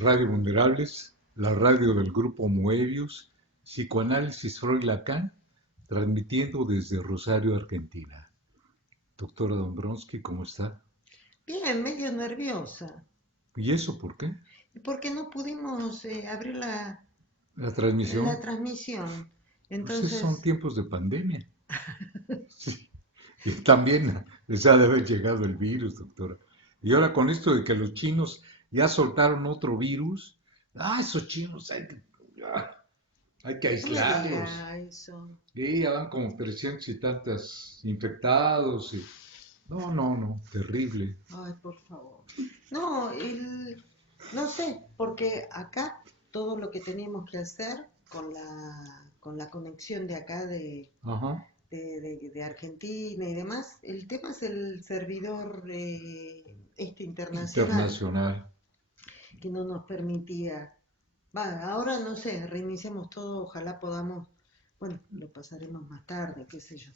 Radio Vulnerables, la radio del grupo Moebius, Psicoanálisis Freud Lacan, transmitiendo desde Rosario, Argentina. Doctora Dombrowski, ¿cómo está? Bien, medio nerviosa, ¿Y eso por qué? porque no pudimos abrir La la transmisión, transmisión. pues son Entonces, tiempos de pandemia. Sí. Y también les ha de haber llegado el virus, doctora. Y ahora con esto de que los chinos ya soltaron otro virus, esos chinos hay que no me aislarlos. diga eso. Y ya van como 300 y tantas infectados. No, no, no, terrible. Ay, por favor. No, no sé, porque acá todo lo que teníamos que hacer con la conexión de acá Ajá, de Argentina y demás, el tema es el servidor este internacional internacional. que no nos permitía. Va, ahora no sé, reiniciamos todo, ojalá podamos, bueno, lo pasaremos más tarde, qué sé yo.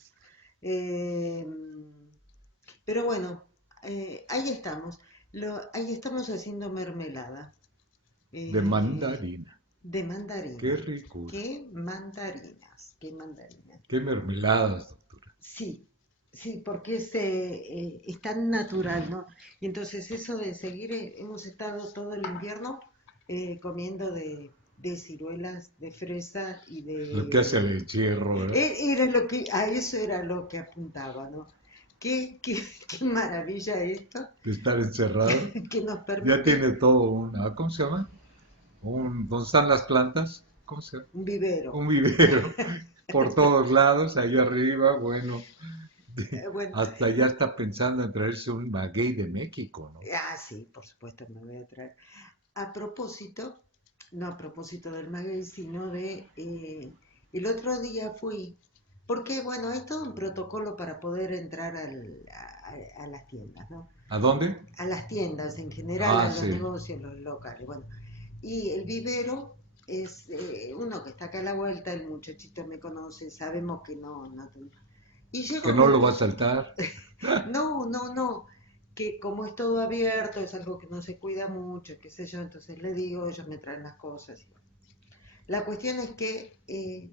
Eh, pero bueno, ahí estamos. Ahí estamos haciendo mermelada De eh, mandarina. de Qué mandarina. ricura. ¿Qué mandarinas? ¿Qué mandarinas? Qué mermeladas, doctora. Sí, sí, porque es tan natural, ¿no? Y entonces eso de seguir, hemos estado todo el invierno comiendo de ciruelas, de fresa y Lo que hace de... el encierro, ¿verdad? Era lo que, a eso era lo que apuntaba, ¿no? Qué maravilla esto De estar encerrado. que nos Ya permite tiene todo ¿cómo se llama? ¿Dónde están las plantas? ¿Cómo se llama? un vivero. Un vivero por todos lados, ahí arriba, bueno, Bueno, hasta ya está pensando en traerse un maguey de México, ¿no? sí, por supuesto me voy a traer. A propósito, no a propósito del maguey, sino el otro día fui, porque bueno, hay todo un protocolo para poder entrar a las tiendas, ¿no? ¿A dónde? A las tiendas en general, Ah, a los sí. negocios, los locales, bueno. Y el vivero es uno que está acá a la vuelta, el muchachito me conoce, sabemos que no. Y Que llego, no me lo va a dice, saltar. no, que como es todo abierto, es algo que no se cuida mucho, qué sé yo, entonces le digo, ellos me traen las cosas. La cuestión es que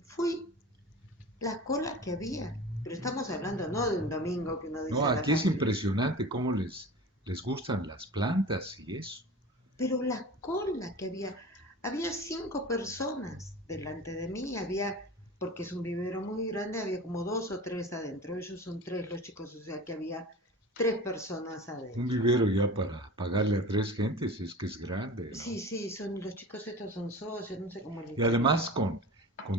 fui, las colas que había, pero estamos hablando no de un domingo que uno No, dice a la aquí es familia, impresionante cómo les gustan las plantas y eso. pero la cola que había 5 personas delante de mí, porque es un vivero muy grande, había como 2 o 3 adentro, ellos son 3 los chicos, o sea que había 3 personas Un adentro. vivero ya para pagarle a tres gentes, si es que es grande, Sí, ¿no? sí, los chicos estos son socios, no sé cómo les Y llaman. además con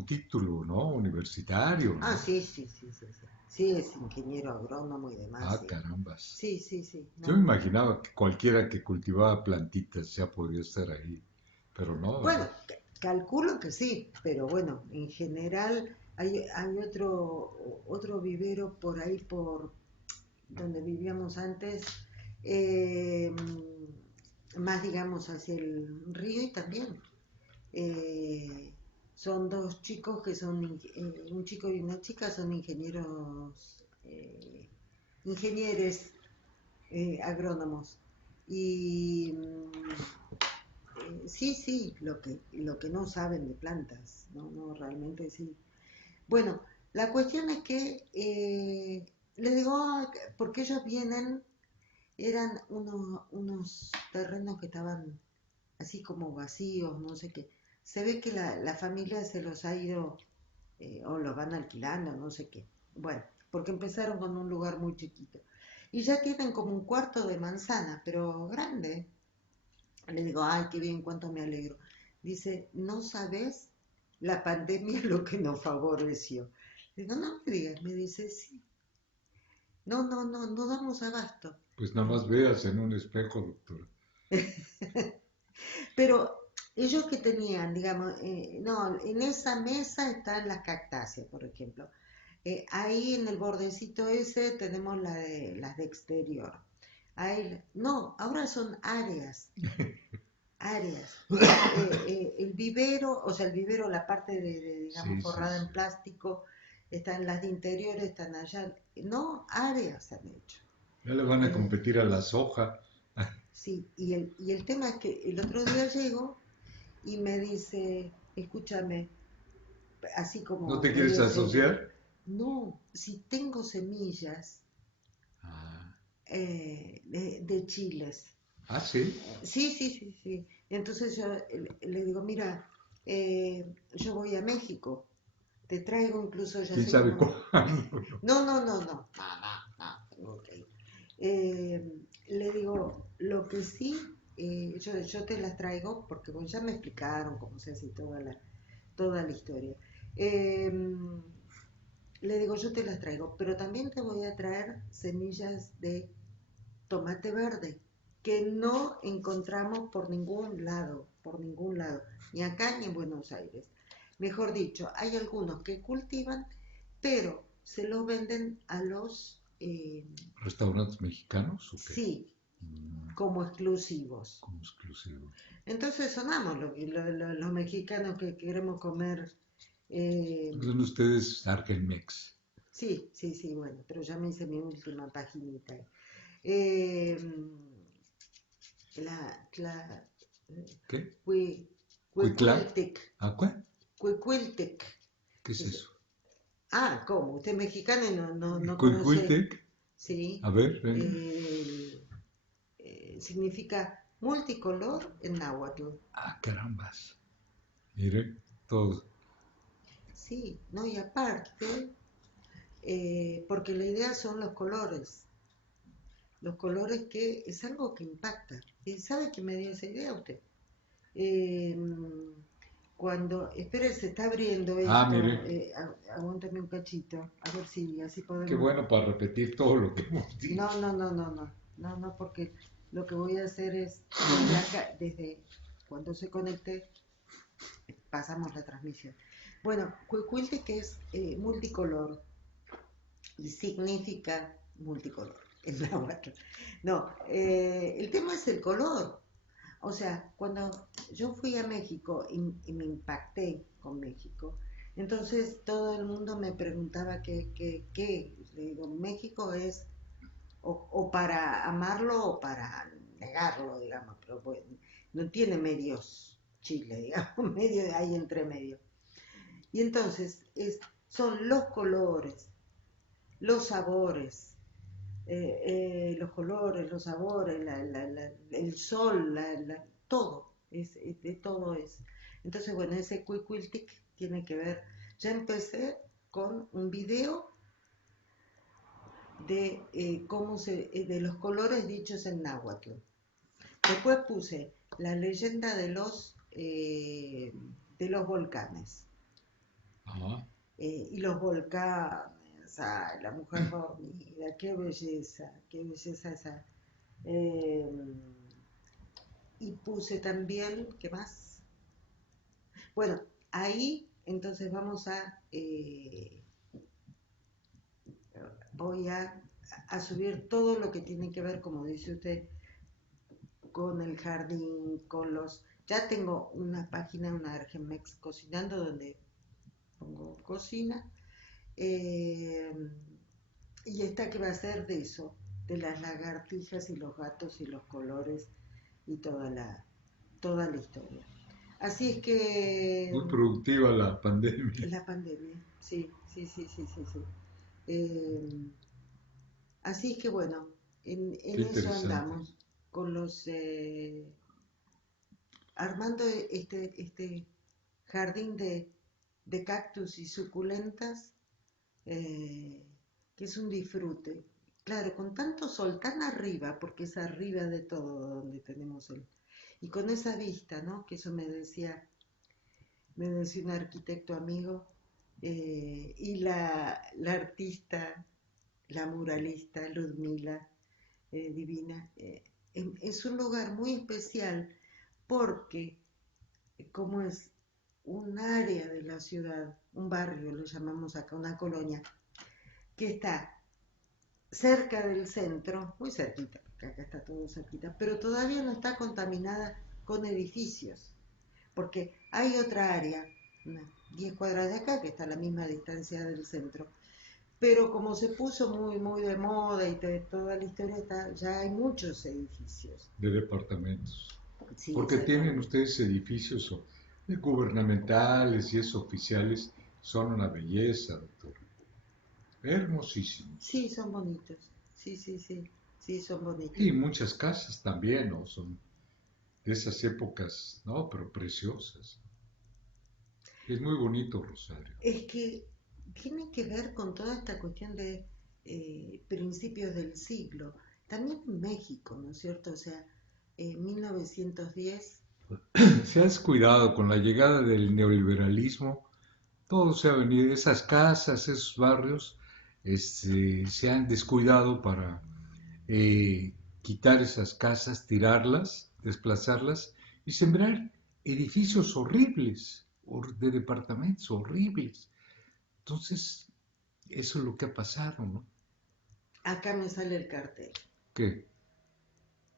título, ¿no? Universitario, Ah, ¿no? sí, sí, sí, sí, sí. Sí, es ingeniero agrónomo y demás, Ah, sí. carambas. Sí, sí, sí, Yo me no. imaginaba que cualquiera que cultivaba plantitas ya podía estar ahí, pero no, Bueno, ¿verdad? calculo que sí, pero bueno, en general hay otro vivero por ahí, por donde vivíamos antes, eh, más digamos hacia el río y también. eh, Son 2 chicos que un chico y una chica, son ingenieros agrónomos. Y sí, sí, lo que no saben de plantas, no, no, realmente sí. Bueno, la cuestión es que les digo, porque ellos vienen, eran unos terrenos que estaban así como vacíos, no sé qué. Se ve que la familia se los ha ido o los van alquilando, no sé qué. Bueno, porque empezaron con un lugar muy chiquito. Y ya tienen como un cuarto de manzana, pero grande. Le digo, ay, qué bien, cuánto me alegro. Dice, no sabes la pandemia lo que nos favoreció. Le digo, no me digas, me dice, sí. No damos abasto. Pues nada más veas en un espejo, doctor. Pero ellos que tenían, digamos, no, en esa mesa están las cactáceas, por ejemplo. Ahí en el bordecito ese tenemos las de exterior. Ahí, no, ahora son áreas, áreas. El vivero, o sea, el vivero, la parte digamos, Sí, sí, forrada sí. en plástico, están las de interiores, están allá. No, áreas han hecho. Ya le van a Eh, competir a la soja. sí, y el tema es que el otro día llego y me dice, escúchame, así ¿No como te quieres medio serio, asociar? no, si tengo semillas Ah, de chiles. ah, sí. Sí, sí, sí, sí. Entonces yo le digo, mira, yo voy a México, te traigo incluso, ya ¿Quién sé sabe cómo. cuándo? No, no, no, no, no, no, no, tengo que ir. Le digo, lo que sí, yo te las traigo porque bueno, ya me explicaron cómo se hace toda la historia. Eh, Le digo, yo te las traigo, pero también te voy a traer semillas de tomate verde, que no encontramos por ningún lado, ni acá ni en Buenos Aires. Mejor dicho, hay algunos que cultivan, pero se los venden a los, ¿Restaurantes mexicanos o qué? sí, Mm, como exclusivos. como exclusivos. Entonces sonamos los mexicanos que queremos comer. eh, Son ustedes Argelmex. sí, sí, sí, bueno, pero ya me hice mi última paginita. Eh, la ¿Qué? Cue- ¿Cuiclán? Cuecuiltec, ¿Aqua? Cuecuiltec. ¿Qué es Es- eso? ¿Cómo? ¿Usted es mexicano y no conoce? ¿Cuicuiltec? Sí. A ver, venga. eh, Significa multicolor en náhuatl. Ah, carambas. Mire, todo. Sí, ¿no? Y aparte, porque la idea son los colores que es algo que impacta. ¿Y sabe que me dio esa idea usted? Eh, Espere, se está abriendo Ah, esto, mire, aguántame un cachito, a ver si así qué podemos. bueno para repetir todo lo que hemos No, dicho. no, no, no, no, no, no, porque lo que voy a hacer es, desde cuando se conecte, pasamos la transmisión. Bueno, Cuicuilte que es multicolor, significa multicolor en náhuatl. No, el tema es el color. O sea, cuando yo fui a México y me impacté con México, entonces todo el mundo me preguntaba qué. Le digo, México es o para amarlo o para negarlo, digamos, pero bueno, no tiene medios Chile, digamos, medio hay entre medio. Y entonces son los colores, los sabores, los colores, los sabores, el sol, todo, de todo es. Entonces, bueno, ese Quick tiene que ver. Ya empecé con un video de los colores dichos en náhuatl. Después puse la leyenda de los volcanes. Ah, Y los volcanes, la mujer dormida, qué belleza esa. Eh, y puse también, ¿qué más? Bueno, ahí entonces voy a subir todo lo que tiene que ver, como dice usted, con el jardín, con los... Ya tengo una página, una Argemex cocinando, donde pongo cocina. Eh, y esta que va a ser de eso, de las lagartijas y los gatos y los colores y toda la historia. Así es que muy productiva la pandemia. la pandemia, sí, sí, sí, sí, sí, sí. Eh, Así es que bueno, Qué en eso interesante. andamos, con los armando este jardín de cactus y suculentas, eh, que es un disfrute. Claro, con tanto sol tan arriba, porque es arriba de todo donde tenemos y con esa vista, ¿no? Que eso me decía un arquitecto amigo, y la artista, la muralista Ludmila, divina, es un lugar muy especial porque como es un área de la ciudad, un barrio, le llamamos acá, una colonia, que está cerca del centro, muy cerquita, porque acá está todo cerquita, pero todavía no está contaminada con edificios, porque hay otra área, unas 10 cuadras de acá, que está a la misma distancia del centro, pero como se puso muy, muy de moda y toda la historia está, ya hay muchos edificios. de departamentos. Sí, Porque tienen exactamente. ustedes edificios gubernamentales y esos oficiales, son una belleza, doctor. Hermosísimos. Sí, son bonitos. Sí, sí, sí. Sí, son bonitos. Y muchas casas también, ¿no? Son de esas épocas, ¿no? Pero preciosas. Es muy bonito Rosario. Es que tiene que ver con toda esta cuestión de principios del siglo. También en México, ¿no es cierto? O sea, en 1910. Se ha descuidado con la llegada del neoliberalismo, todo se ha venido, esas casas, esos barrios, se han descuidado para quitar esas casas, tirarlas, desplazarlas y sembrar edificios horribles, de departamentos horribles. Entonces, eso es lo que ha pasado, ¿no? Acá me sale el cartel. ¿Qué?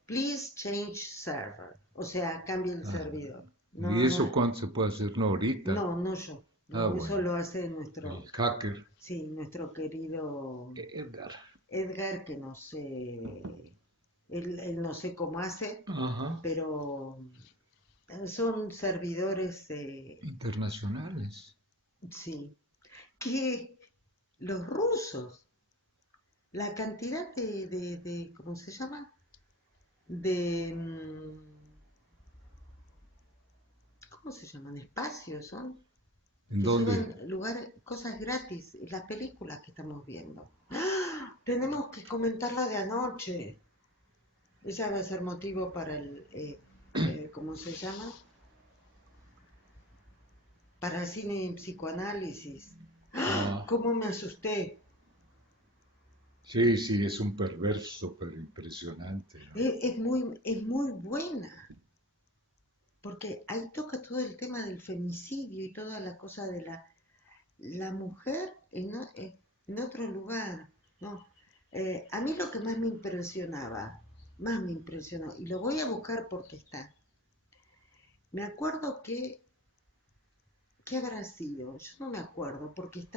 Please change server. O sea, cambie el Ah, servidor. ¿y No, eso no, cuánto se puede hacer? No, ahorita. no, no yo. Ah, No, eso bueno, lo hace el nuestro, hacker. sí, nuestro querido Edgar. Edgar, que no sé, él no sé cómo hace, Ajá. pero son servidores, Internacionales. sí, que los rusos, la cantidad ¿cómo se llama? De, ¿cómo se llaman? Espacios son, ¿En que dónde? suben lugares, cosas gratis, las películas que estamos viendo. ¡Ah! Tenemos que comentar la de anoche. Esa va a ser motivo para ¿cómo se llama? Para cine y psicoanálisis. ¡Ah! Ah, ¿Cómo me asusté? sí, sí, es un perverso, pero impresionante, ¿no? Es muy buena, porque ahí toca todo el tema del femicidio y toda la cosa de la mujer en otro lugar, ¿no? A mí lo que más me impresionó, y lo voy a buscar porque está. Me acuerdo que, ¿qué habrá sido? Yo no me acuerdo, porque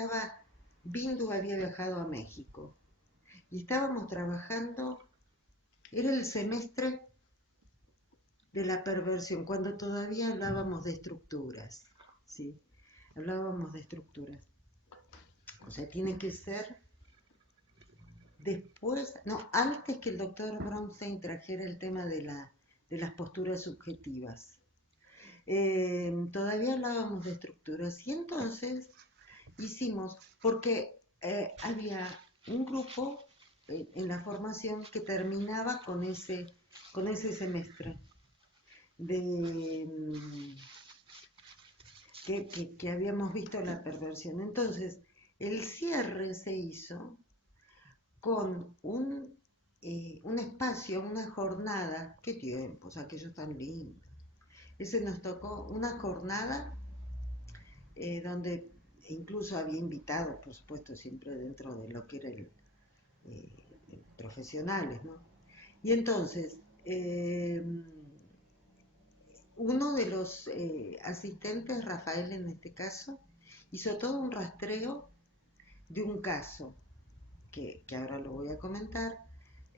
Bindu había viajado a México y estábamos trabajando, era el semestre de la perversión, cuando todavía hablábamos de estructuras, ¿sí? Hablábamos de estructuras. O sea, tiene que ser después, no, antes que el doctor Bronstein trajera el tema de las posturas subjetivas. Todavía hablábamos de estructuras y entonces hicimos, porque había un grupo en la formación que terminaba con ese semestre de que habíamos visto la perversión. Entonces, el cierre se hizo con un espacio, una jornada, qué tiempos, aquellos tan lindos. Ese nos tocó una jornada donde incluso había invitados, por supuesto, siempre dentro de lo que era eh, profesionales, ¿no? Y entonces, uno de los asistentes, Rafael en este caso, hizo todo un rastreo de un caso, que ahora lo voy a comentar,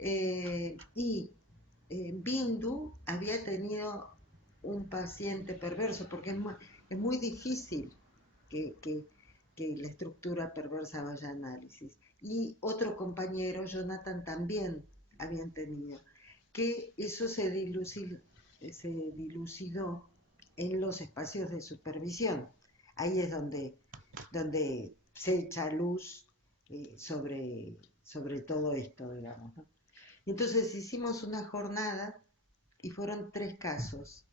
y Bindu había tenido un paciente perverso, porque es muy difícil que la estructura perversa vaya a análisis. Y otro compañero, Jonathan, también habían tenido, que eso se dilucidó en los espacios de supervisión. Ahí es donde se echa luz sobre todo esto, digamos, ¿no? Entonces hicimos una jornada y fueron 3 casos,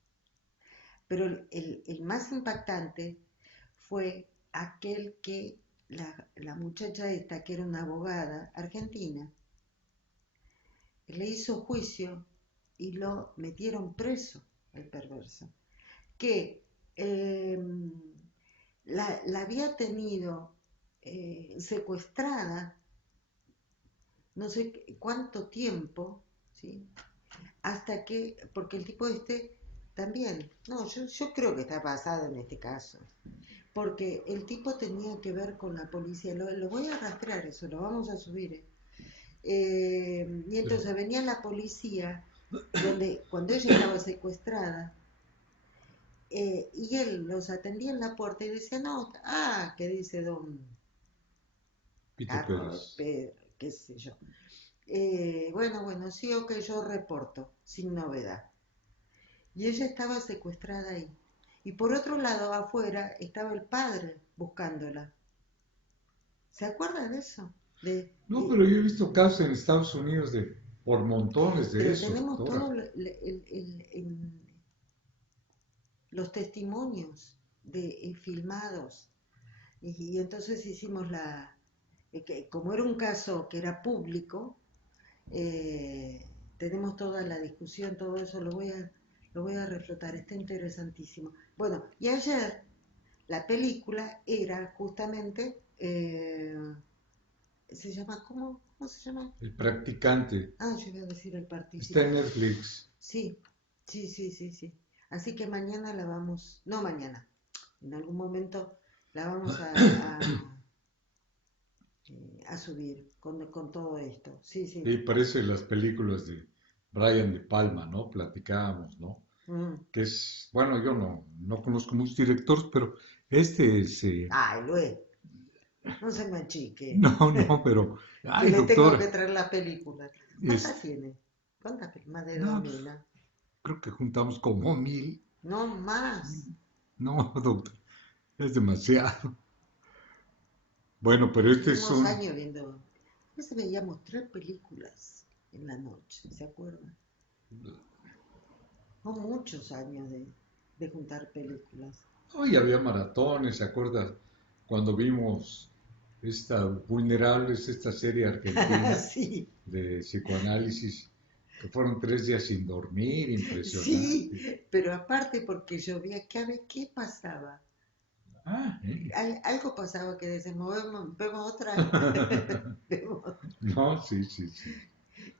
pero el más impactante fue aquel que la muchacha esta, que era una abogada argentina, le hizo juicio y lo metieron preso, el perverso, que eh, la había tenido secuestrada no sé cuánto tiempo, ¿sí? Hasta que, porque el tipo este también, no, yo creo que está basado en este caso, porque el tipo tenía que ver con la policía. Lo voy a rastrear eso, lo vamos a subir. Y Pero, entonces venía la policía, cuando ella estaba secuestrada, y él los atendía en la puerta y decía, no, ¿qué dice don Pito Carlos, Pérez. Pedro, qué sé yo? Bueno, sí, ok, yo reporto, sin novedad. Y ella estaba secuestrada ahí. Y por otro lado, afuera, estaba el padre buscándola. ¿Se acuerdan de eso? De, No, eh, pero yo he visto casos en Estados Unidos de por montones de pero eso, tenemos doctora. todos los testimonios filmados. Y entonces hicimos como era un caso que era público, tenemos toda la discusión, todo eso lo voy a reflotar, está interesantísimo. Bueno, y ayer la película era justamente, se llama, ¿cómo se llama? El practicante. Yo iba a decir el Está en participante. Netflix. Sí, sí, sí, sí, sí. Así que mañana no mañana, en algún momento la vamos a subir con todo esto. Sí, sí. Y parece las películas de Brian De Palma, ¿no? Platicábamos, ¿no? Mm. Que es, bueno, yo no conozco muchos directores, pero este es, Ay, Luis, no se me achique. no, pero, Que ay, le tengo que doctora, traer las películas. es, ¿Cuántas tiene? ¿Cuántas? Más de no, 2000, ¿no? creo que juntamos como 1000. No más. No, doctor, es demasiado. Bueno, pero este es Tuvimos un, años viendo. A veces veíamos 3 películas en la noche, ¿se acuerdan? No muchos años de juntar películas. hoy había maratones, ¿se acuerda? Cuando vimos esta Vulnerables, esta serie argentina Sí, de psicoanálisis, que fueron 3 días sin dormir, sí, impresionante. pero aparte porque yo veía que a ver qué pasaba. Ah, Algo pasaba que decíamos, vemos otra. Vemos otra. no, sí, sí, sí.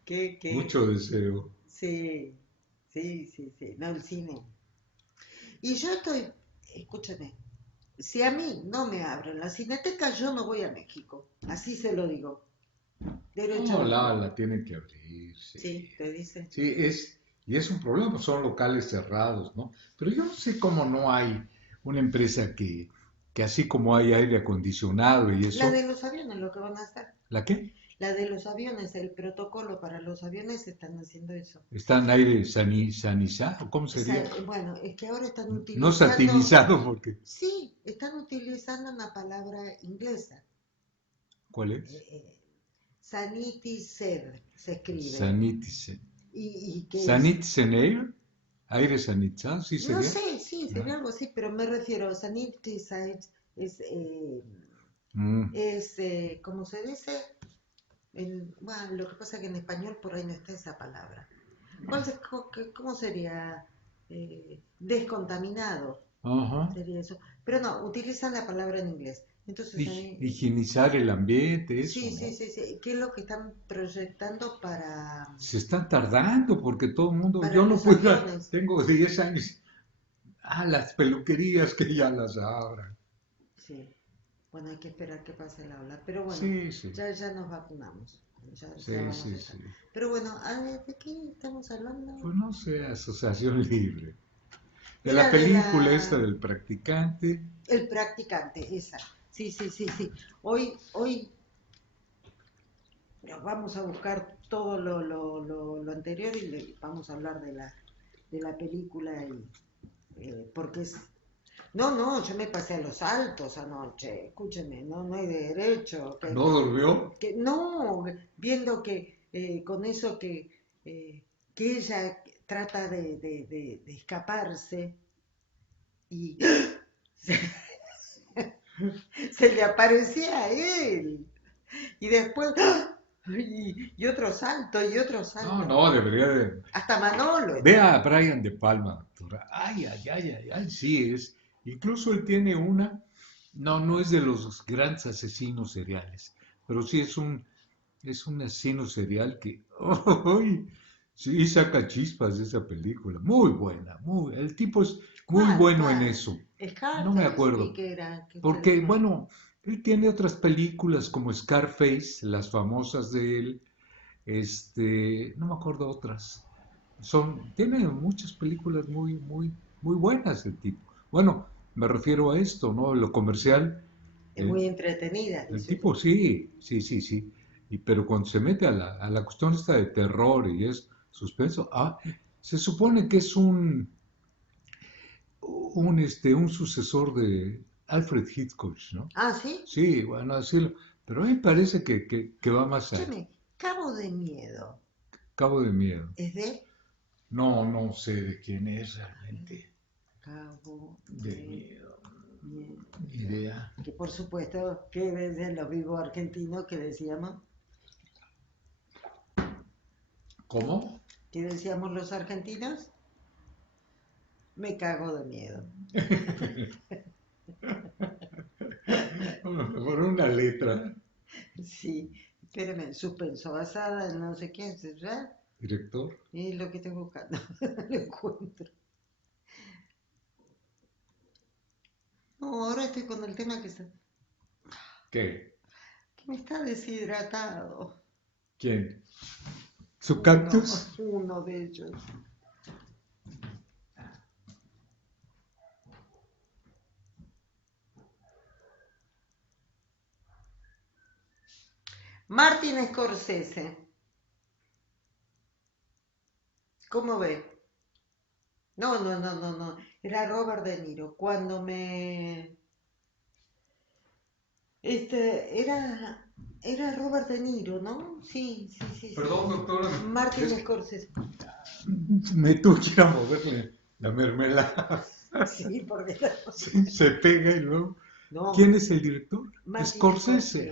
¿Qué? Mucho deseo. Sí, sí, sí, sí. No, el cine. Y yo escúchame, si a mí no me abren la cineteca, yo no voy a México. Así se lo digo, No, derechamente. la tienen que abrir, sí. Sí, te dice. Sí, y es un problema, pues son locales cerrados, ¿no? Pero yo no sé cómo no hay una empresa que así como hay aire acondicionado y La de eso, los aviones, lo que van a hacer. ¿la qué? La de los aviones, el protocolo para los aviones están haciendo eso. Está en aire sanizado, ¿cómo sería? Bueno, es que ahora están No utilizando, satinizado porque, sí, están utilizando una palabra inglesa. ¿cuál Eh, es? eh, Sanitizer se escribe. Sanitizen. Y que es, Sanitizen air, aire sanitizado, ¿sí no sería? sé, sí, Ah, sería algo así, pero me refiero a sanitizer, es, mm. ¿cómo se dice? Bueno, lo que pasa es que en español por ahí no está esa palabra. ¿Cómo sería? Descontaminado Ajá. sería eso. Pero no, utilizan la palabra en inglés. Entonces, Higienizar el ambiente, eso, sí, sí, ¿no? sí, sí. ¿Qué es lo que están proyectando Se están tardando porque todo el mundo, para yo no los puedo, aviones? tengo 10 años, las peluquerías que ya las abran. Sí. Bueno, hay que esperar que pase la ola. Pero bueno, Sí, sí, ya nos vacunamos. Ya sí, vamos a sí, estar. sí. Pero bueno, ¿de qué estamos hablando? Pues no sé, asociación libre. De la Era de película esta la del practicante, el practicante, esa. Sí, sí, sí, sí. Hoy vamos a buscar todo lo anterior y vamos a hablar de la película porque es. No, yo me pasé a los altos anoche, escúcheme, no hay derecho, no durmió. no, viendo que con eso que ella trata de escaparse y se le aparecía a él y después y otro salto y otro No, salto, no, debería de... hasta Manolo Vea a estaba. Brian De Palma, doctora. Ay, ay, ay, ay, ay, sí es. Incluso él tiene una, no es de los grandes asesinos seriales, pero sí es un asesino serial que, ¡ay! Sí, saca chispas de esa película. Muy buena, el tipo es muy ¿Cuál? bueno en ¿Cuál? eso. No me Scarface y acuerdo. que era, que usted Porque, decía. bueno, él tiene otras películas como Scarface, las famosas de él. No me acuerdo otras. Tiene muchas películas muy buenas el tipo. Bueno, me refiero a esto, ¿no? Lo comercial. Es muy entretenida, El dice usted. tipo sí. Pero cuando se mete a la cuestión esta de terror y es suspenso, se supone que es un sucesor de Alfred Hitchcock, ¿no? Ah, ¿sí? Sí, bueno, decirlo. Pero a mí me parece que va más allá. Escúcheme, Cabo de Miedo. Cabo de Miedo. ¿Es de? No, no sé de quién es realmente. Cabo De de Miedo. Miedo. Ni idea. Que por supuesto, que desde los vivos argentinos que decíamos, ¿Cómo? que decíamos los argentinos, me cago de miedo. Por una letra. Sí, espérame, suspenso, basada en no sé quién, ¿ya? Director. Es lo que estoy buscando, lo encuentro. No, ahora estoy con el tema ¿Qué? que me está deshidratado. ¿Quién? ¿Su Uno, cactus? uno de ellos. Martin Scorsese, ¿cómo ve? No, era Robert De Niro. Cuando me... era Robert De Niro, ¿no? Perdón, Sí. doctora, Martin es que Scorsese. me tuve que ir a moverle la mermelada. Sí, porque no. Sí, se pega y luego. No, ¿Quién es el director? Martin Scorsese. Scorsese.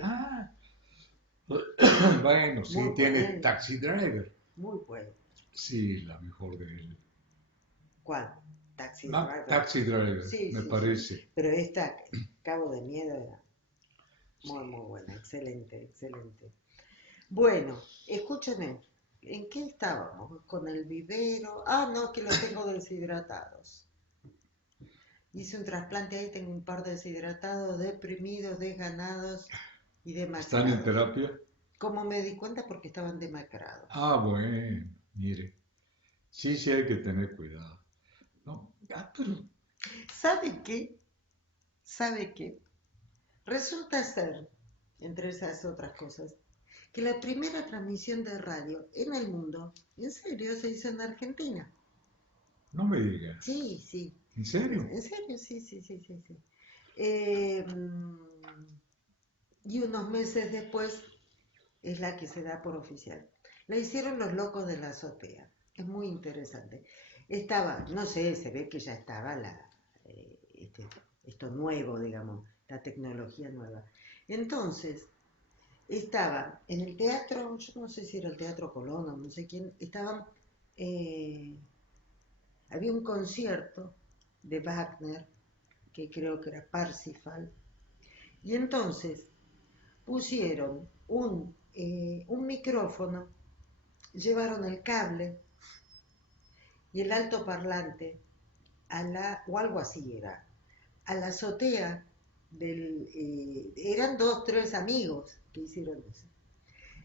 Bueno, Muy sí, tiene bueno, Taxi Driver. muy bueno. Sí, la mejor de él. ¿Cuál? Taxi Driver. Taxi Driver, me Sí. parece. Pero esta, Cabo de Miedo, era Sí. muy buena. Excelente. Bueno, escúchame, ¿en qué estábamos? ¿Con el vivero? Ah, no, que los tengo deshidratados. Hice un trasplante ahí, tengo un par de deshidratados, deprimidos, desganados y ¿Están en demacrados. terapia? ¿Cómo me di cuenta? Porque estaban demacrados. Bueno, mire. Sí, hay que tener cuidado. No, pero ¿Sabe qué? ¿Sabe qué? Resulta ser, entre esas otras cosas, que la primera transmisión de radio en el mundo, en serio, se hizo en Argentina. no me diga. Sí. ¿En serio? En serio, sí. Eh, y unos meses después es la que se da por oficial. La hicieron los locos de la azotea. Es muy interesante. Estaba, no sé, se ve que ya estaba esto nuevo, digamos, la tecnología nueva. Entonces, estaba en el teatro, yo no sé si era el Teatro Colón o no sé quién, eh, había un concierto de Wagner, que creo que era Parsifal, y entonces pusieron un micrófono, llevaron el cable y el altoparlante o algo así era, a la azotea eran dos, tres amigos que hicieron eso.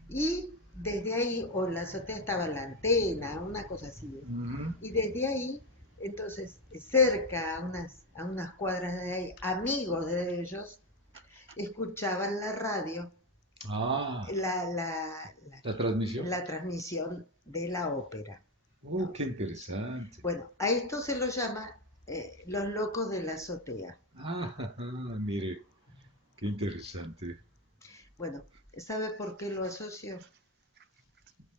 Y desde ahí, o en la azotea estaba la antena, una cosa así. Ujú. Y desde ahí, entonces, cerca, a unas cuadras de ahí, amigos de ellos, escuchaban la radio, Ah, la, la, la, la transmisión. la transmisión de la ópera, ¿no? Qué interesante. Bueno, a esto se lo llama los locos de la azotea. Mire, qué interesante. Bueno, ¿sabe por qué lo asocio?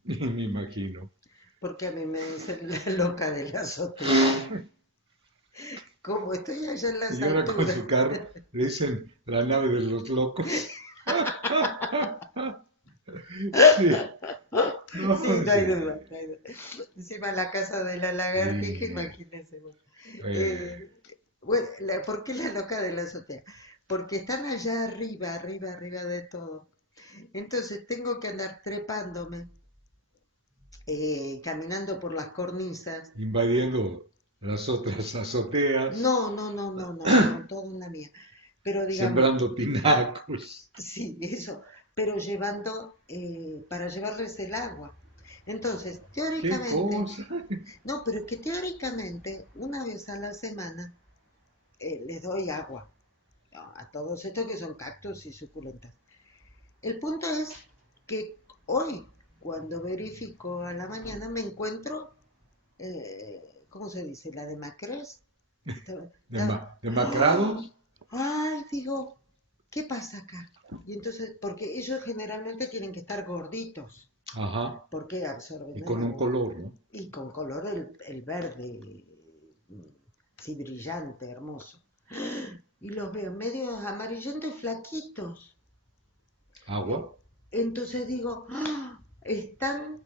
Me imagino. Porque a mí me dicen la loca de la azotea. Como estoy allá en las Y ahora con alturas. su carro le dicen la nave de los locos. Sí, Sí, no, no hay sí. duda, no hay duda. Encima la casa de la lagartija, Sí. imagínense. Bueno, Eh, Eh, bueno, ¿por qué la loca de la azotea? Porque están allá arriba de todo. Entonces tengo que andar trepándome caminando por las cornisas. invadiendo las otras azoteas, No, no, no, no, no, no, todo en la mía. Pero digamos, sembrando tinacos. sí, eso, pero llevando, para llevarles el agua. Entonces, ¿Qué teóricamente, cosa? no, pero es que teóricamente, una vez a la semana, les doy agua, ¿no? A todos estos que son cactus y suculentas. El punto es que hoy, cuando verifico a la mañana, me encuentro, ¿cómo se dice? La de Macrés. ¡Ah! Demacrados. ¡Ay! Digo, ¿qué pasa acá? Y entonces, porque ellos generalmente tienen que estar gorditos, Ajá. porque Y absorben el con un agua. color, ¿no? Y con color el verde, sí, brillante, hermoso. Y los veo medio amarillentos y flaquitos. Agua, Entonces digo, ¡ah! Están,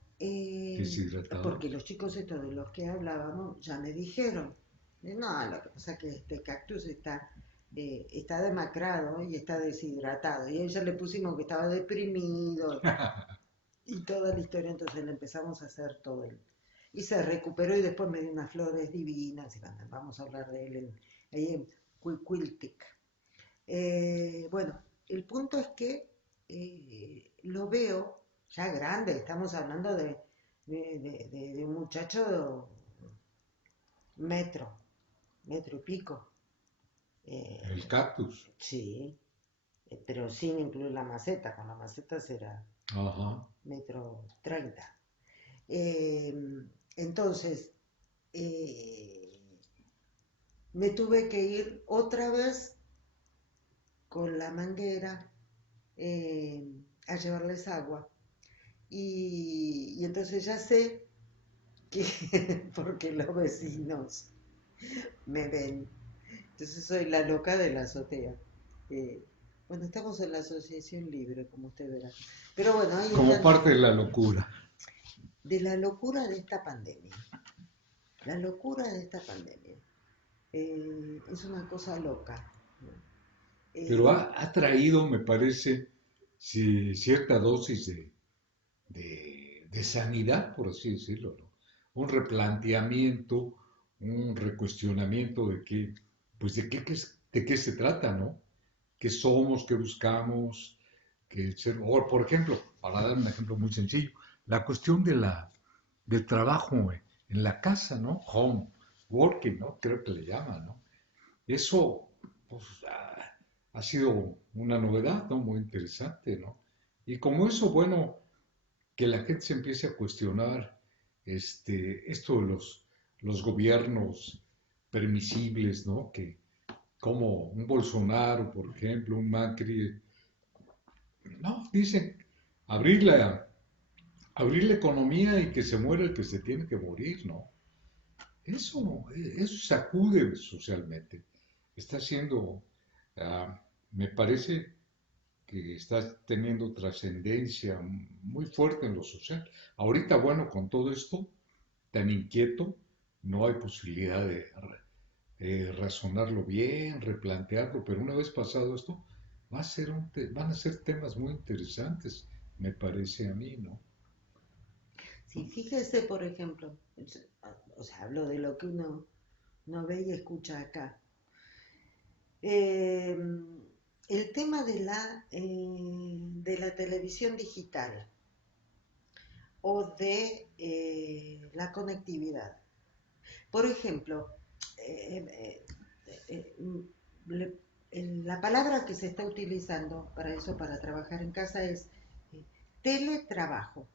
porque deshidratados. los chicos estos de los que hablábamos ya me dijeron, no, lo que pasa es que este cactus está demacrado y está deshidratado. Y a ella le pusimos que estaba deprimido y toda la historia, entonces le empezamos a hacer todo el... Y se recuperó y después me dio unas flores divinas, y bueno, vamos a hablar de él ahí en Quiltic. Bueno, el punto es que lo veo ya grande, estamos hablando de un muchacho metro, metro y pico. El Eh, cactus. sí, pero sin incluir la maceta, con la maceta será Ajá. metro 30. Eh, entonces, eh, me tuve que ir otra vez con la manguera a llevarles agua. Y entonces ya sé que, porque los vecinos me ven, entonces soy la loca de la azotea. Eh, bueno, estamos en la asociación libre, como usted verá. Pero bueno, ahí Como están parte de la locura. de la locura de esta pandemia. La locura de esta pandemia. Es una cosa loca, ¿no? Pero Eh, ha traído, me parece, cierta dosis de sanidad, por así decirlo, ¿no? Un replanteamiento, un recuestionamiento de qué, pues de qué se trata, ¿no? ¿Qué somos, qué buscamos? O, por ejemplo, para dar un ejemplo muy sencillo, la cuestión del trabajo en la casa, ¿no? Home working, ¿no? Creo que le llaman, ¿no? Eso, pues, ha sido una novedad, ¿no? Muy interesante, ¿no? Y como eso, bueno, que la gente se empiece a cuestionar esto de los gobiernos permisibles, ¿no? Que como un Bolsonaro, por ejemplo, un Macri, no, dicen abrir la economía y que se muera el que se tiene que morir, ¿no? Eso sacude socialmente. Está siendo, me parece que está teniendo trascendencia muy fuerte en lo social. Ahorita, bueno, con todo esto tan inquieto, no hay posibilidad de razonarlo bien, replantearlo, pero una vez pasado esto, van a ser temas muy interesantes, me parece a mí, ¿no? sí, fíjese, por ejemplo, o sea, hablo de lo que uno no ve y escucha acá. Eh, el tema de la televisión digital o de la conectividad. Por ejemplo, eh, eh, le- la palabra que se está utilizando para eso, para trabajar en casa, es eh, teletrabajo,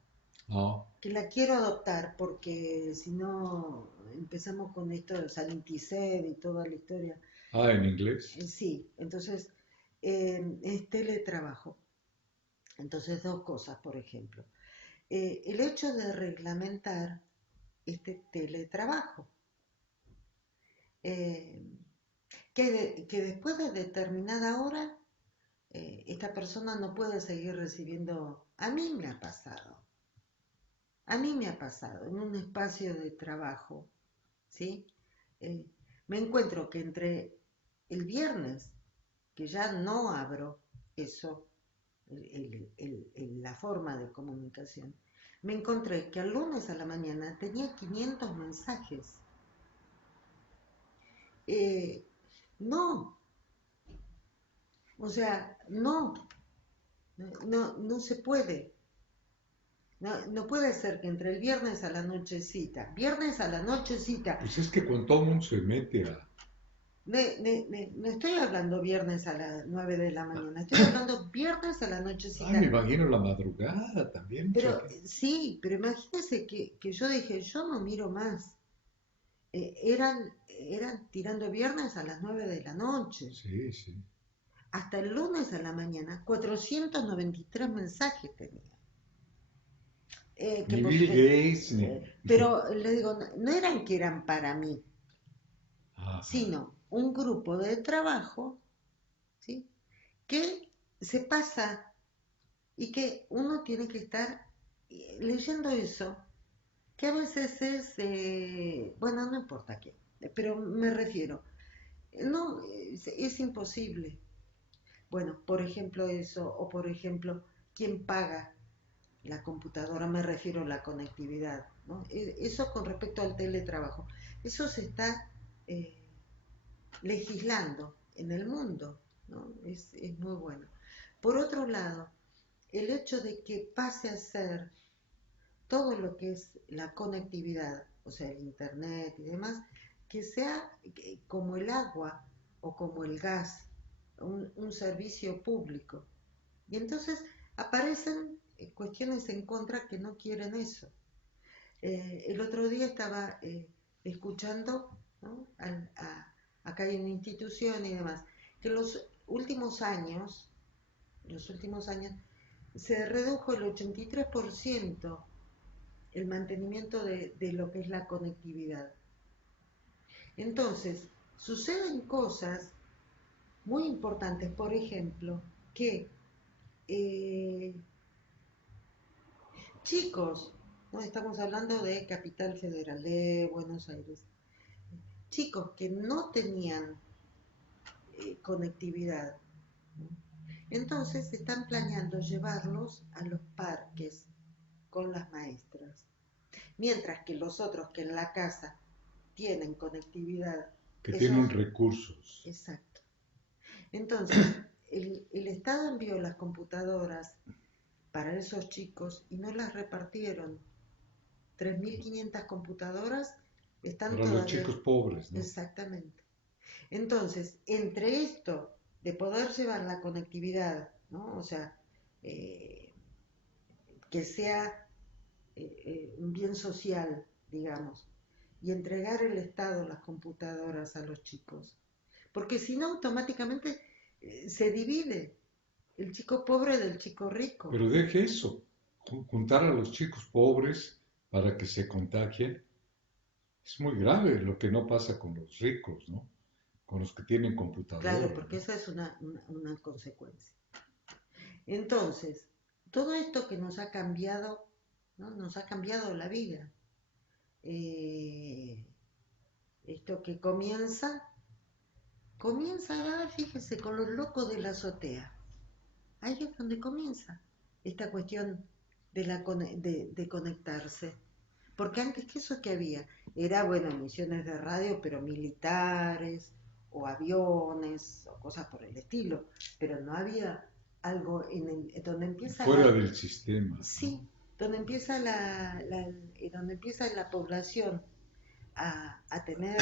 Ah, que la quiero adoptar porque si no empezamos con esto de Salinticed y toda la historia. en inglés. Sí, entonces es teletrabajo. Entonces, dos cosas, por ejemplo. El hecho de reglamentar este teletrabajo, eh, que después de determinada hora, esta persona no puede seguir recibiendo. A mí me ha pasado, a mí me ha pasado en un espacio de trabajo, ¿sí? Eh, Me encuentro que entre el viernes, que ya no abro eso, la forma de comunicación. me encontré que el lunes a la mañana tenía 500 mensajes. Eh, no, o sea, no se puede. No puede ser que entre el viernes a la nochecita, Pues es que cuando todo el mundo se mete no estoy hablando viernes a las 9 de la mañana, estoy hablando viernes a la Ay, me nochecita. imagino la madrugada también, mucha Pero gente. sí, pero imagínense que yo dije, yo no miro más. Eran tirando viernes a las 9 de la noche. Sí, sí. Hasta el lunes a la mañana, 493 mensajes tenía. Ni Bill Gates, ni... Pero le digo, no eran que eran para mí, Ajá. sino un grupo de trabajo, ¿sí? Que se pasa y que uno tiene que estar leyendo eso, que a veces es, bueno, no importa qué, pero me refiero, no, es imposible. Bueno, por ejemplo eso, o por ejemplo, ¿quién paga la computadora? Me refiero a la conectividad, ¿no? Eso con respecto al teletrabajo. Eso se está eh, legislando en el mundo, ¿no? Es muy bueno. Por otro lado, el hecho de que pase a ser todo lo que es la conectividad, o sea, el internet y demás, que sea como el agua o como el gas, un servicio público. Y entonces aparecen cuestiones en contra que no quieren eso. El otro día estaba escuchando, ¿no? Acá hay una institución y demás, que los últimos años, se redujo el 83% el mantenimiento de lo que es la conectividad. Entonces, suceden cosas muy importantes, por ejemplo, que eh, chicos, no estamos hablando de Capital Federal, de Buenos Aires, chicos que no tenían conectividad, ¿no? Entonces están planeando llevarlos a los parques con las maestras, mientras que los otros que en la casa tienen conectividad, Que tienen esos, recursos. exacto. Entonces, el Estado envió las computadoras para esos chicos y no las repartieron. 3.500 computadoras están Para los todavía. chicos pobres, ¿no? Exactamente. Entonces, entre esto de poder llevar la conectividad, ¿no? O sea, eh, que sea un bien social, digamos, y entregar el Estado las computadoras a los chicos. Porque si no, automáticamente se divide el chico pobre del chico rico. Pero deje eso, juntar a los chicos pobres para que se contagien, es muy grave lo que no pasa con los ricos, ¿no? Con los que tienen Claro, computadora, porque ¿no? esa es una consecuencia. Entonces, todo esto que nos ha cambiado, ¿no? Nos ha cambiado la vida. Eh, Esto que comienza, fíjese, con los locos de la azotea. Ahí es donde comienza esta cuestión de conectarse. Porque antes, ¿qué eso que había? Era, bueno, emisiones de radio, pero militares, o aviones, o cosas por el estilo. Pero no había algo donde empieza Fuera del sistema, ¿no? sí, donde empieza donde empieza la población a tener,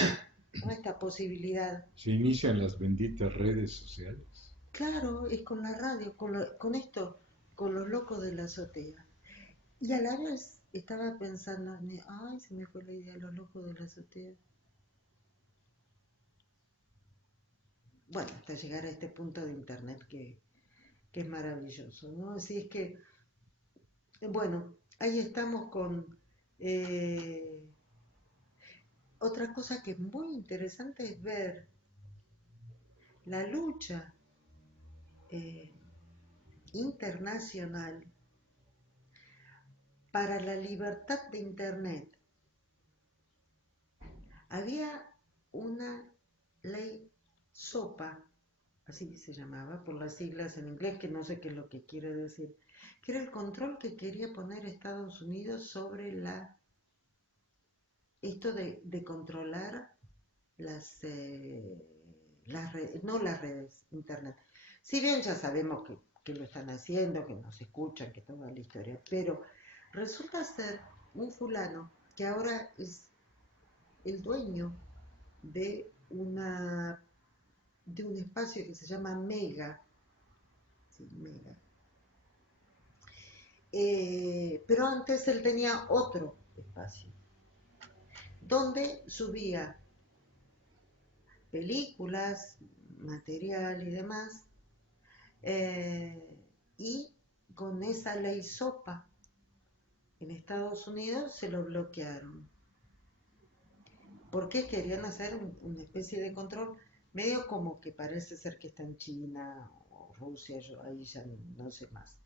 ¿no? Esta posibilidad. Se inician las benditas redes sociales. Claro, es con la radio, con esto, con los locos de la azotea. Y a la vez estaba pensando, ay, se me fue la idea, los locos de la azotea. Bueno, hasta llegar a este punto de internet que es maravilloso, ¿no? Así es que, bueno, ahí estamos con otra cosa que es muy interesante es ver la lucha eh, internacional para la libertad de internet. Había una ley SOPA, así se llamaba, por las siglas en inglés, que no sé qué es lo que quiere decir, que era el control que quería poner Estados Unidos sobre esto de controlar las redes, no las redes, internet. Si bien ya sabemos que lo están haciendo, que nos escuchan, que toda la historia, pero resulta ser un fulano que ahora es el dueño de de un espacio que se llama Mega, sí, Mega. Pero antes él tenía otro espacio donde subía películas, material y demás, eh, y con esa ley SOPA en Estados Unidos se lo bloquearon. Porque querían hacer una especie de control, medio como que parece ser que está en China o Rusia, yo ahí ya no sé más.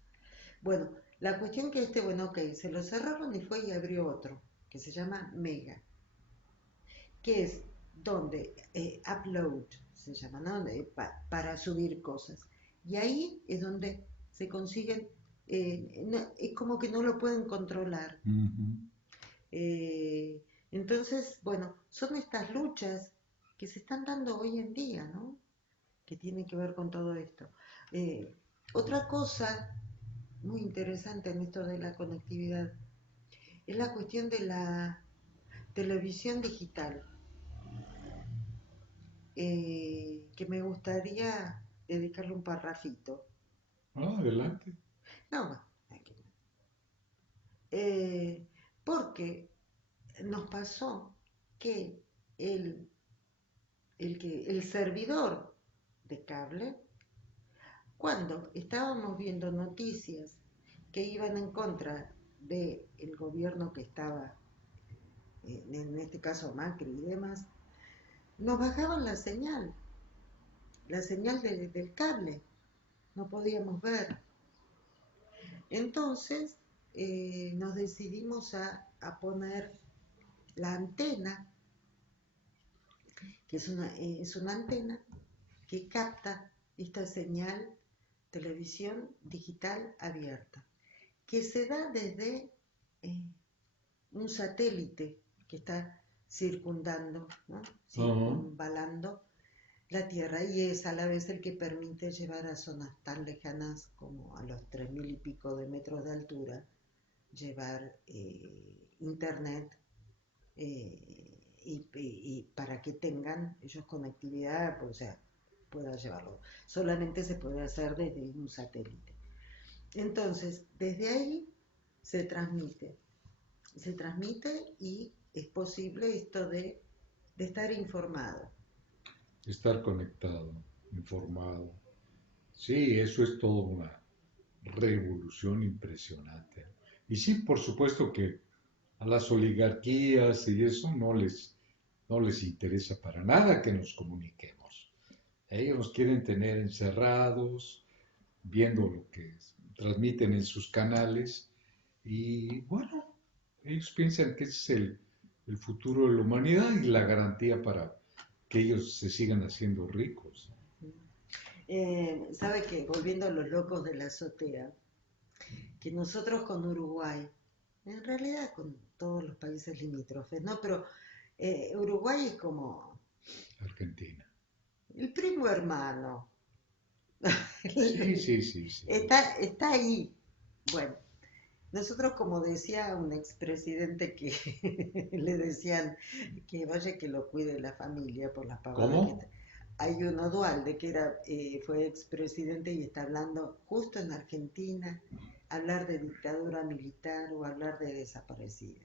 Bueno, la cuestión que bueno, ok, se lo cerraron y fue y abrió otro, que se llama Mega, que es donde upload, se llama, ¿no? Para subir cosas. Y ahí es donde se consiguen, es como que no lo pueden controlar. Ujú. Eh, entonces, bueno, son estas luchas que se están dando hoy en día, ¿no? Que tienen que ver con todo esto. Eh, Otra cosa muy interesante en esto de la conectividad es la cuestión de la televisión digital, que me gustaría dedicarle un parrafito. Ah, adelante. No, bueno, aquí no. Eh, Porque nos pasó que el, el servidor de cable, cuando estábamos viendo noticias que iban en contra del gobierno que estaba, en este caso Macri y demás, nos bajaban la señal del cable, no podíamos ver. Entonces nos decidimos a poner la antena, que es una antena que capta esta señal televisión digital abierta, que se da desde eh, un satélite que está circundando, ¿no? Ajá. Circunvalando la Tierra y es a la vez el que permite llevar a zonas tan lejanas como a los 3000 y pico de metros de altura, llevar internet, y para que tengan ellos conectividad, pues, o sea, puedan llevarlo. Solamente se puede hacer desde un satélite. Entonces, desde ahí se transmite, se transmite y es posible esto de estar informado. Estar conectado, informado. Sí, eso es toda una revolución impresionante. Y sí, por supuesto que a las oligarquías y eso no les interesa para nada que nos comuniquemos. Ellos nos quieren tener encerrados, viendo lo que transmiten en sus canales y bueno, ellos piensan que ese es el futuro de la humanidad y la garantía para que ellos se sigan haciendo ricos. ¿Sabe que volviendo a los locos de la azotea, que nosotros con Uruguay, en realidad con todos los países limítrofes, ¿no? Pero Uruguay es como Argentina. el primo hermano. Sí, sí, sí, sí. Está ahí. Bueno, nosotros como decía un expresidente que le decían que vaya que lo cuide la familia por las pavadas que ¿Cómo? está. Hay uno Dualde que fue expresidente y está hablando justo en Argentina, hablar de dictadura militar o hablar de desaparecida.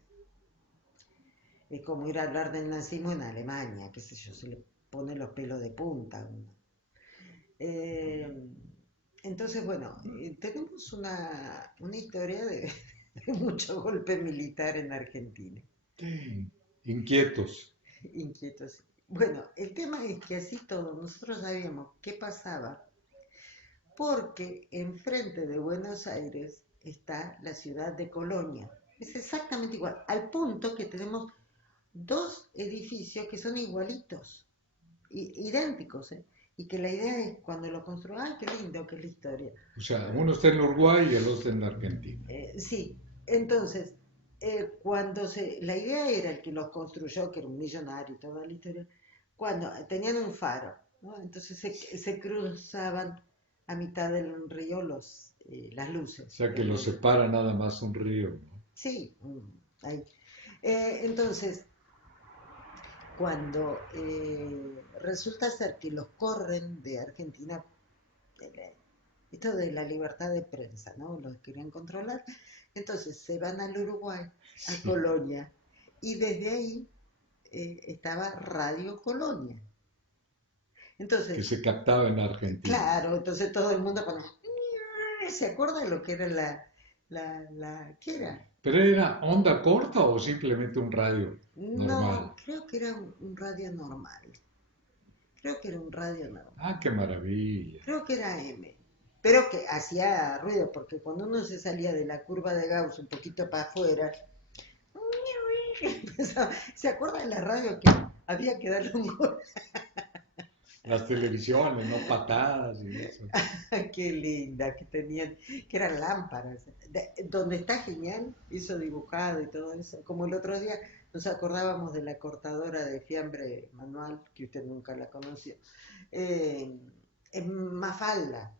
Es como ir a hablar del nazismo en Alemania, qué sé yo, se le pone los pelos de punta a uno. Eh, entonces, bueno, tenemos una historia de mucho golpe militar en Argentina. Sí. Inquietos. Inquietos. Bueno, el tema es que así todo, nosotros sabíamos qué pasaba, porque enfrente de Buenos Aires está la ciudad de Colonia. Es exactamente igual, al punto que tenemos dos edificios que son igualitos, idénticos, ¿eh? y que la idea es cuando lo construyan, ¡ay, qué lindo, qué es la historia! O sea, uno está en Uruguay y el otro en Argentina. Sí, entonces, la idea era el que los construyó, que era un millonario y toda la historia, cuando tenían un faro, ¿no? Entonces se cruzaban a mitad del río las O luces. sea, que los separa nada más un río, ¿no? Sí, ahí. Entonces, cuando resulta ser que los corren de Argentina, eh, esto de la libertad de prensa, ¿no? Los querían controlar. Entonces se van al Uruguay, a Sí, Colonia, y desde ahí estaba Radio Colonia. que Entonces, se captaba en Argentina. claro, entonces todo el mundo ponía, ¿se acuerda de lo que era ¿qué era? ¿Pero era onda corta o simplemente un radio normal? No, creo que era un radio normal. Creo que era un radio normal. Ah, qué maravilla. Creo que era M. Pero que hacía ruido, porque cuando uno se salía de la curva de Gauss un poquito para afuera, ¿se acuerda de la radio que había que darle un gol? Las televisiones, no patadas y eso. Qué linda que tenían, que eran lámparas. Donde está genial, eso dibujado y todo eso. Como el otro día nos acordábamos de la cortadora de fiambre manual, que usted nunca la conoció. Eh, en Mafalda.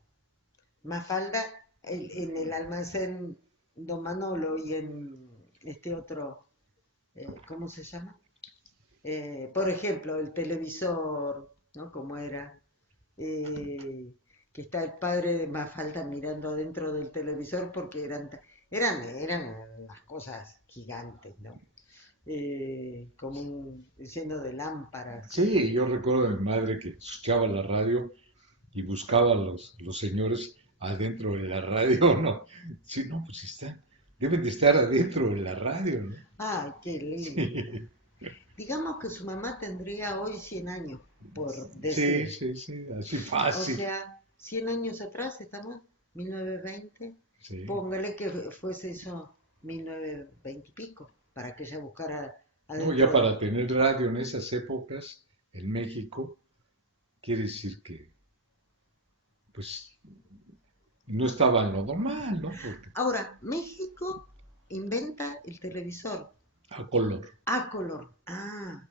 Mafalda, en el almacén Don Manolo y en este otro, ¿cómo se llama? Por ejemplo, el televisor, ¿no? Como era, eh, que está el padre de Mafalda mirando adentro del televisor porque eran unas cosas gigantes, ¿no? Como lleno de lámparas. Sí, yo recuerdo a mi madre que escuchaba la radio y buscaba a los señores adentro de la radio, ¿no? Sí, no, pues están, deben de estar adentro de la radio, ¿no? ¡Ay, qué lindo! Sí, Digamos que su mamá tendría hoy 100 años, por sí, decir. sí, sí, así O fácil. sea, 100 años atrás estamos, 1920. Sí. Póngale que fuese eso 1920 y pico, para que ella buscara No, ya adentro. para tener radio en esas épocas en México, quiere decir que, pues, no estaba en lo normal, ¿no? Porque Ahora, México inventa el televisor a color. a color. Ah,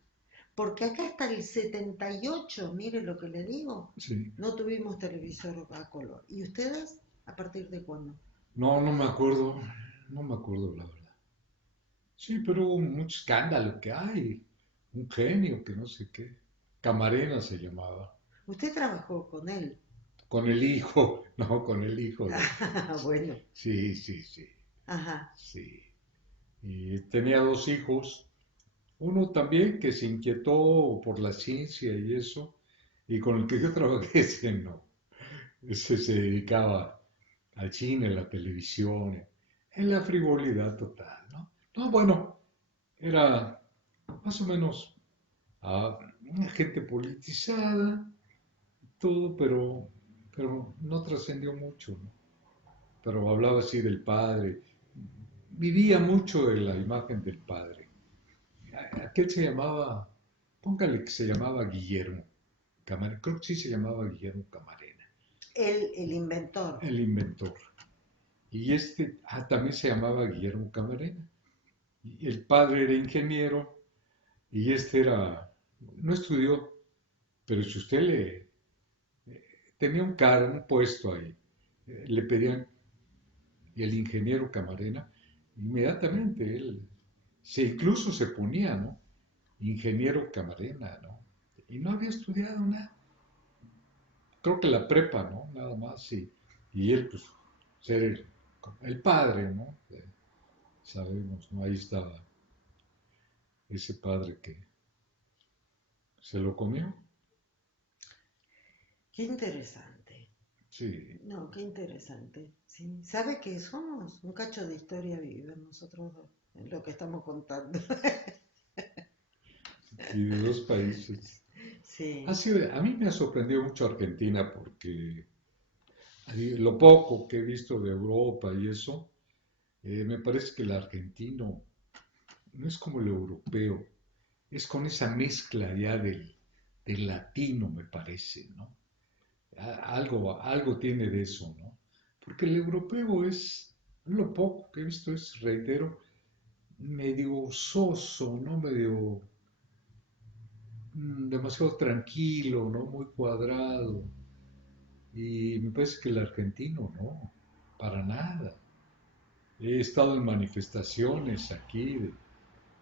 porque acá hasta el 78, mire lo que le digo, Sí. no tuvimos televisor a color. ¿Y ustedes? ¿A partir de cuándo? No, no me acuerdo la verdad. Sí, pero hubo mucho escándalo que hay, un genio que no sé qué. Camarena se llamaba. Usted trabajó con él. Con el hijo, no, con el hijo de... Ah, bueno, Sí, sí, sí, ajá. sí. Y tenía dos hijos, uno también que se inquietó por la ciencia y eso, y con el que yo trabajé, ese no. Ese se dedicaba al cine, a la televisión, en la frivolidad total, ¿no? No, bueno, era más o menos una gente politizada, todo, pero no trascendió mucho, ¿no? Pero hablaba así del padre, vivía mucho de la imagen del padre. Aquel se llamaba, póngale que se llamaba Guillermo Camarena, creo que sí se llamaba Guillermo Camarena, El inventor. el inventor. Y este también se llamaba Guillermo Camarena. Y el padre era ingeniero y este era, no estudió, pero si usted le tenía un cargo, un puesto ahí, le pedían, y el ingeniero Camarena, inmediatamente él incluso se ponía, ¿no? Ingeniero Camarena, ¿no? Y no había estudiado nada. Creo que la prepa, ¿no? Nada más, y él, pues, ser el padre, ¿no? Sabemos, ¿no? Ahí estaba ese padre que se lo comió. Qué interesante. Sí, No, qué interesante. Sí. ¿Sabe que somos? Un cacho de historia viva nosotros dos, en lo que estamos contando. y de dos países. Sí. A mí me ha sorprendido mucho Argentina porque lo poco que he visto de Europa y eso, me parece que el argentino no es como el europeo, es con esa mezcla ya del latino, me parece, ¿no? Algo tiene de eso, ¿no? Porque el europeo es, lo poco que he visto es, reitero, medio soso, ¿no? Medio demasiado tranquilo, ¿no? Muy cuadrado. Y me parece que el argentino, no, para nada. He estado en manifestaciones aquí de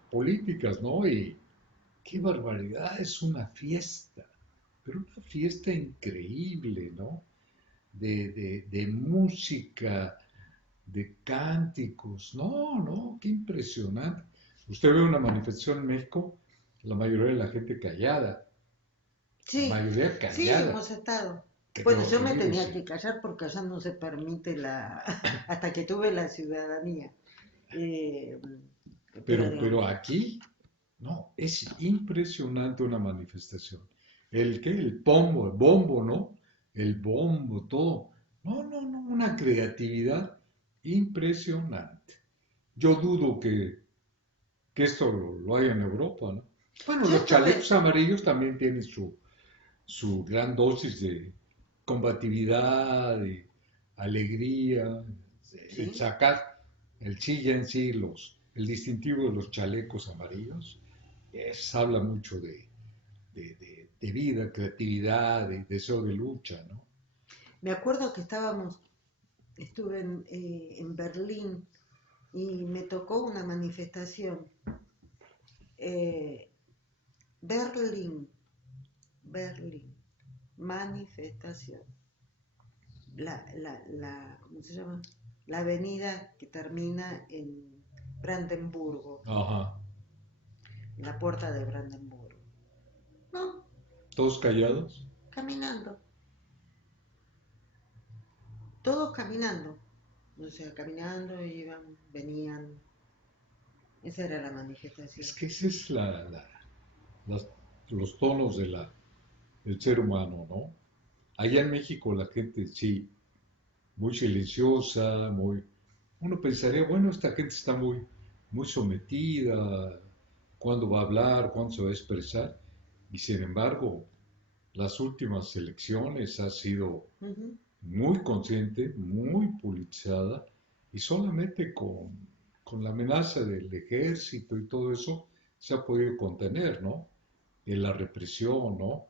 políticas, ¿no? Y qué barbaridad, es una fiesta, pero una fiesta increíble, ¿no? De música, de cánticos, no, no, qué impresionante. Usted ve una manifestación en México, la mayoría de la gente callada, la Sí, mayoría sí, callada, hemos estado. que Bueno, tengo yo me entendido, tenía sí. que callar porque allá no se permite la, hasta que tuve la ciudadanía. Eh, pero digamos, Pero aquí, no, es impresionante una manifestación. ¿El qué? El bombo, ¿no? El bombo, todo. No, no, no, una creatividad impresionante. Yo dudo que esto lo haya en Europa, ¿no? Bueno, yo los chalecos estuve, amarillos también tienen su gran dosis de combatividad, de alegría, el sí, sacar, el chilla en sí, el distintivo de los chalecos amarillos, habla mucho de vida, creatividad, de deseo de lucha, ¿no? me acuerdo que estuve en Berlín y me tocó una manifestación. Eh, Berlín, Berlín, manifestación. ¿Cómo se llama? La avenida que termina en Brandenburgo, Ajá. en la puerta de Brandenburgo. No, Todos callados. caminando, todos caminando. O sea, caminando, iban, venían. Esa era la manifestación. Es que ese es las- los tonos del ser humano, ¿no? Allá en México la gente sí, muy silenciosa, muy... Uno pensaría, bueno, esta gente está muy sometida, cuándo va a hablar, cuándo se va a expresar, y sin embargo, las últimas elecciones ha sido Ujú, muy consciente, muy politizada, y solamente con la amenaza del ejército y todo eso se ha podido contener, ¿no? En la represión, ¿no?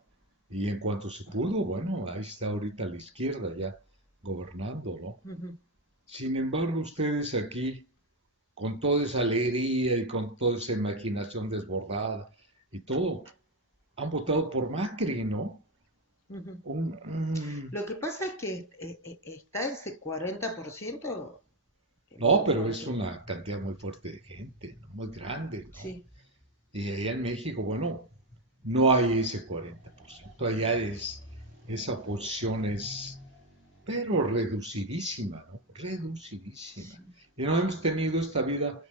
Y en cuanto se pudo, bueno, ahí está ahorita la izquierda ya gobernando, ¿no? ujú. Sin embargo, ustedes aquí, con toda esa alegría y con toda esa imaginación desbordada y todo, han votado por Macri, ¿no? Ujú. Un- Lo que pasa es que está ese 40% No, muy pero es fuerte. una cantidad muy fuerte de gente, ¿no? Muy grande, ¿no? Sí, Y allá en México, bueno, no hay ese 40%. Allá esa posición es, pero reducidísima, ¿no? Reducidísima. sí. Y no hemos tenido esta vida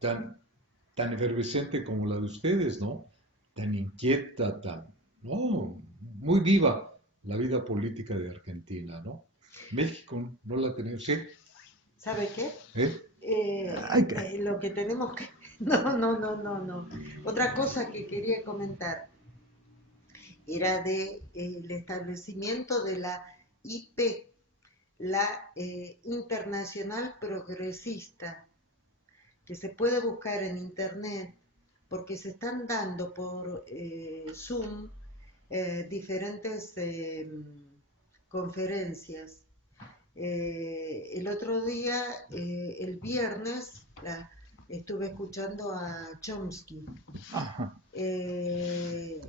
tan, tan efervescente como la de ustedes, ¿no? Tan inquieta, no, muy viva la vida política de Argentina, ¿no? México no la tenemos, sí, ¿Sabe qué? ¿eh? Ay, Lo que tenemos que... No, no, no, no, no. Otra cosa que quería comentar era de el establecimiento de la IP, la Internacional Progresista, que se puede buscar en internet porque se están dando por Zoom diferentes conferencias. El otro día, el viernes, estuve escuchando a Chomsky ajá. eh,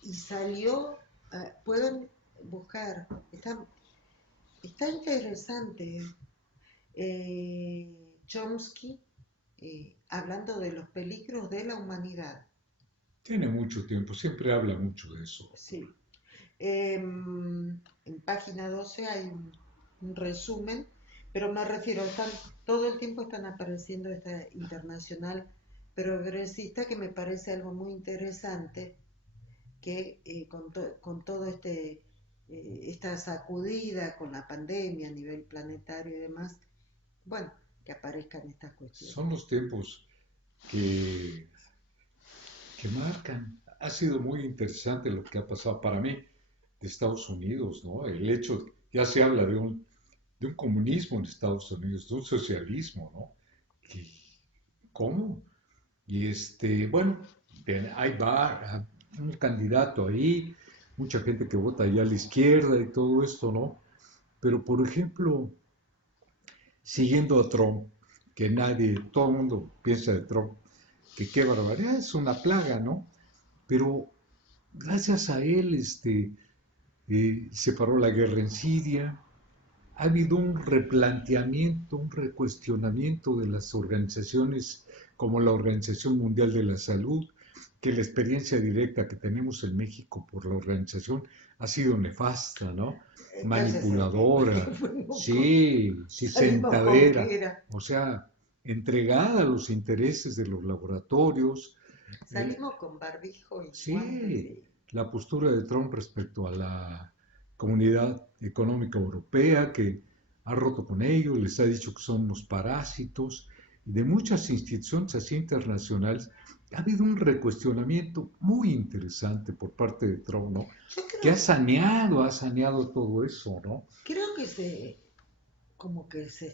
y salió, pueden buscar, está interesante. Chomsky hablando de los peligros de la humanidad. Tiene mucho tiempo, siempre habla mucho de eso, Sí. doctora. En página 12 hay un resumen, pero me refiero, todo el tiempo están apareciendo esta internacional progresista que me parece algo muy interesante, que con todo esta sacudida con la pandemia a nivel planetario y demás, bueno, que aparezcan estas cuestiones. Son los tiempos que, que marcan. Ha sido muy interesante lo que ha pasado para mí. de Estados Unidos, ¿no? El hecho, ya se habla de un comunismo en Estados Unidos, de un socialismo, ¿no? ¿Qué- ¿Cómo? Y bueno, hay un candidato ahí, mucha gente que vota allá a la izquierda y todo esto, ¿no? Pero, por ejemplo, siguiendo a Trump, que todo el mundo piensa de Trump, que qué barbaridad, es una plaga, ¿no? Pero gracias a él, se paró la guerra en Siria, ha habido un replanteamiento, un recuestionamiento de las organizaciones como la Organización Mundial de la Salud, que la experiencia directa que tenemos en México por la organización ha sido nefasta, ¿no? Entonces sentimos que Manipuladora, fuimos sí, sí, salimos con sentadera, que era. o sea, entregada a los intereses de los laboratorios. Eh, Salimos con barbijo y guantes Sí, y la postura de Trump respecto a la Comunidad Económica Europea, que ha roto con ellos, les ha dicho que son unos parásitos, y de muchas instituciones así internacionales, ha habido un recuestionamiento muy interesante por parte de Trump, ¿no? yo Que ha saneado todo eso, ¿no? creo que como que se